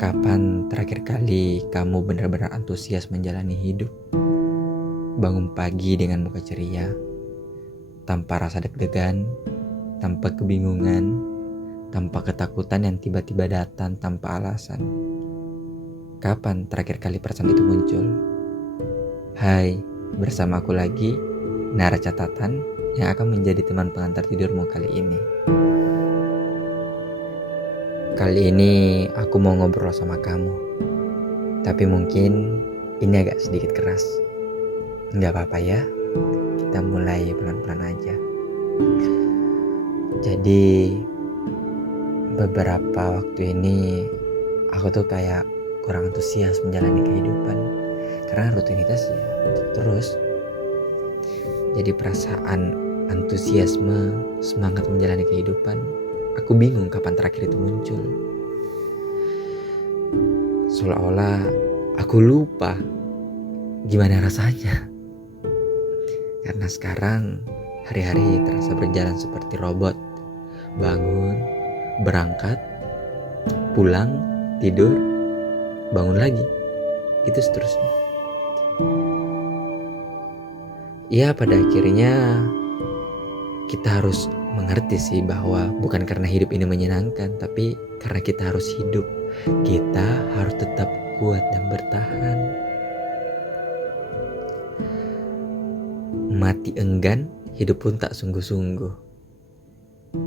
Kapan terakhir kali kamu benar-benar antusias menjalani hidup? Bangun pagi dengan muka ceria, tanpa rasa deg-degan, tanpa kebingungan, tanpa ketakutan yang tiba-tiba datang tanpa alasan. Kapan terakhir kali perasaan itu muncul? Hai, bersama aku lagi, Nara Catatan yang akan menjadi teman pengantar tidurmu kali ini. Kali ini aku mau ngobrol sama kamu, tapi mungkin ini agak sedikit keras. Nggak apa-apa ya, kita mulai pelan-pelan aja. Jadi beberapa waktu ini aku tuh kayak kurang antusias menjalani kehidupan karena rutinitas ya terus. Jadi perasaan antusiasme, semangat menjalani kehidupan, aku bingung kapan terakhir itu muncul. Seolah-olah aku lupa gimana rasanya. Karena sekarang hari-hari terasa berjalan seperti robot. Bangun, berangkat, pulang, tidur, bangun lagi. Itu seterusnya. Ya, pada akhirnya kita harus mengerti sih bahwa bukan karena hidup ini menyenangkan, tapi karena kita harus hidup. Kita harus tetap kuat dan bertahan. Mati enggan, hidup pun tak sungguh-sungguh.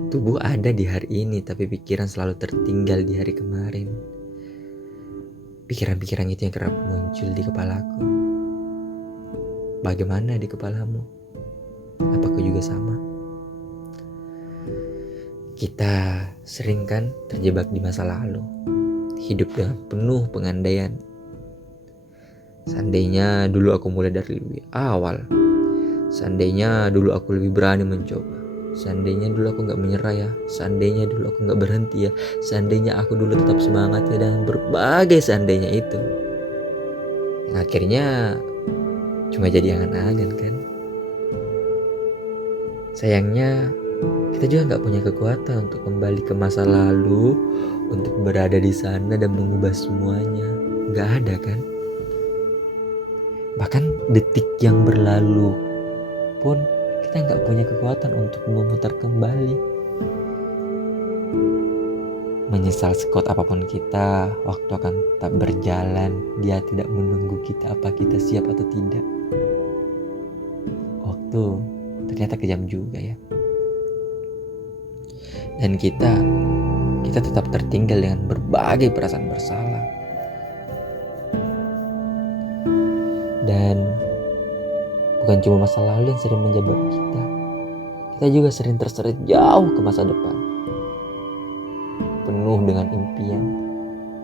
Tubuh ada di hari ini, tapi pikiran selalu tertinggal di hari kemarin. Pikiran-pikiran itu yang kerap muncul di kepalaku. Bagaimana di kepalamu? Apakah juga sama? Kita sering kan terjebak di masa lalu, hidup dengan penuh pengandaian. Seandainya dulu aku mulai dari lebih awal, seandainya dulu aku lebih berani mencoba, seandainya dulu aku gak menyerah ya, seandainya dulu aku gak berhenti ya, seandainya aku dulu tetap semangat ya, dan berbagai seandainya itu yang akhirnya cuma jadi angan-angan kan. Sayangnya kita juga gak punya kekuatan untuk kembali ke masa lalu, untuk berada di sana dan mengubah semuanya. Gak ada kan. Bahkan detik yang berlalu pun kita gak punya kekuatan untuk memutar kembali. Menyesal sekuat apapun kita, waktu akan tetap berjalan. Dia tidak menunggu kita apa kita siap atau tidak. Waktu ternyata kejam juga ya. Dan kita tetap tertinggal dengan berbagai perasaan bersalah. Dan bukan cuma masa lalu yang sering menjebak kita juga sering terseret jauh ke masa depan, penuh dengan impian.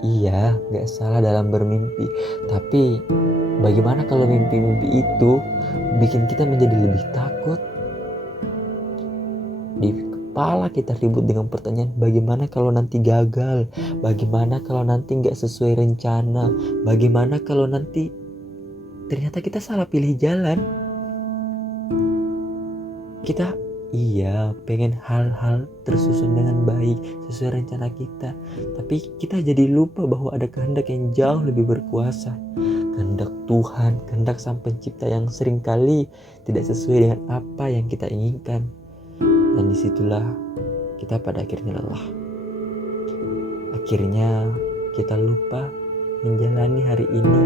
Iya, gak salah dalam bermimpi, tapi bagaimana kalau mimpi-mimpi itu bikin kita menjadi lebih takut? Di kepala kita ribut dengan pertanyaan, bagaimana kalau nanti gagal? Bagaimana kalau nanti gak sesuai rencana? Bagaimana kalau nanti ternyata kita salah pilih jalan? Kita pengen hal-hal tersusun dengan baik sesuai rencana kita, tapi kita jadi lupa bahwa ada kehendak yang jauh lebih berkuasa, kehendak Tuhan, kehendak Sang Pencipta yang seringkali tidak sesuai dengan apa yang kita inginkan. Dan disitulah kita pada akhirnya lelah. Akhirnya kita lupa menjalani hari ini,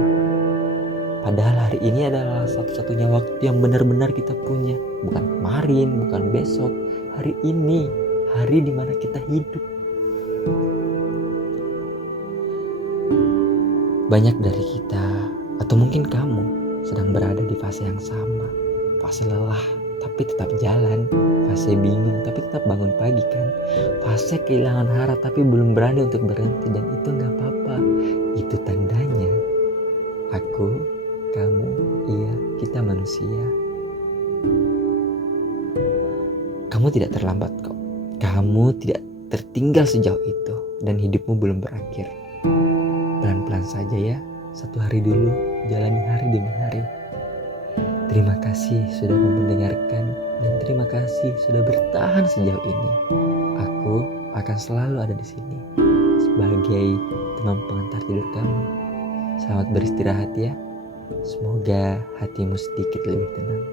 padahal hari ini adalah satu-satunya waktu yang benar-benar kita punya. Bukan kemarin, bukan besok. Hari ini, hari dimana kita hidup. Banyak dari kita, atau mungkin kamu, sedang berada di fase yang sama. Fase lelah, tapi tetap jalan. Fase bingung, tapi tetap bangun pagi kan. Fase kehilangan harap, tapi belum berani untuk berhenti. Dan itu gak apa-apa. Itu tandanya aku, kamu, iya, kita manusia. Kamu tidak terlambat kok. Kamu tidak tertinggal sejauh itu. Dan hidupmu belum berakhir. Pelan-pelan saja ya. Satu hari dulu, jalani hari demi hari. Terima kasih sudah mendengarkan. Dan terima kasih sudah bertahan sejauh ini. Aku akan selalu ada di sini. sebagai teman pengantar tidur kamu. Selamat beristirahat ya. Semoga hatimu sedikit lebih tenang.